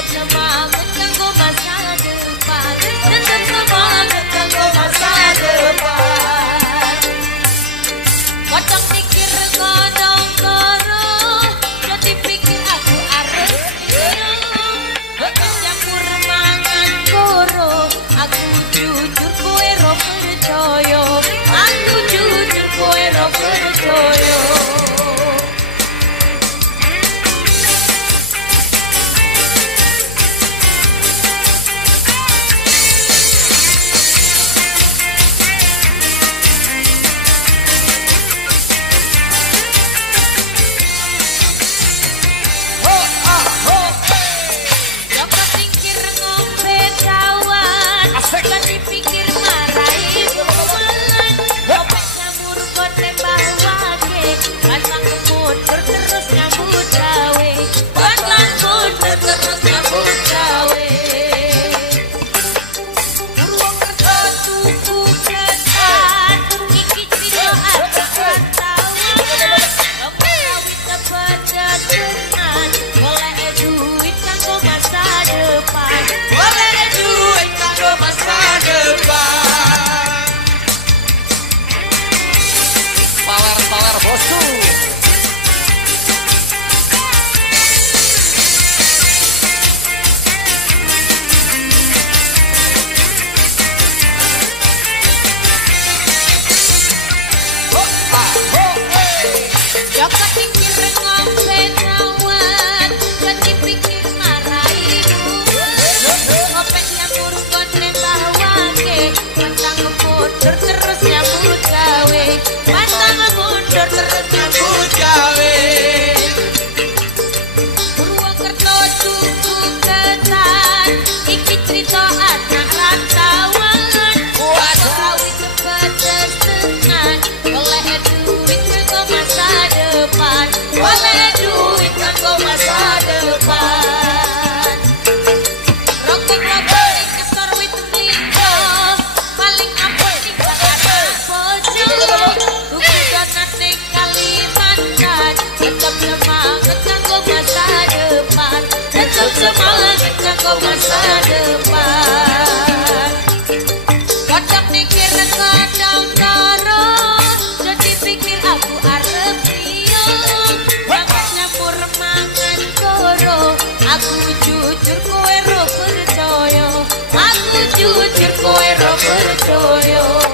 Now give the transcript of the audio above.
tetap semangat kanggo masa depan, tetap semangat kanggo masa depan. Kodong pikir kodong koro, jadi pikir aku arep campur mangan koro. Aku jujur kowe ro percaya, aku jujur kowe ro percaya. Power bosku. Terus nyambut gawe, pantang mundur terus nyambut gawe. Purwokerto tuku ketan, iki cerita anak rantauan. Sawit sepedes tenan, oleh duit kanggo masa depan, oleh duit kanggo masa depan. Rokok-rokok ning kesor wit mlingko, paling apik ning Kalimantan. Tetap semangat kanggo masa depan, tetap semangat kanggo masa depan. Kodong mikir kodong karo, jadi pikir aku arep liya. Jangan nyampur mangan koro, aku jujur kowe ro percaya, aku jujur kowe ro percaya.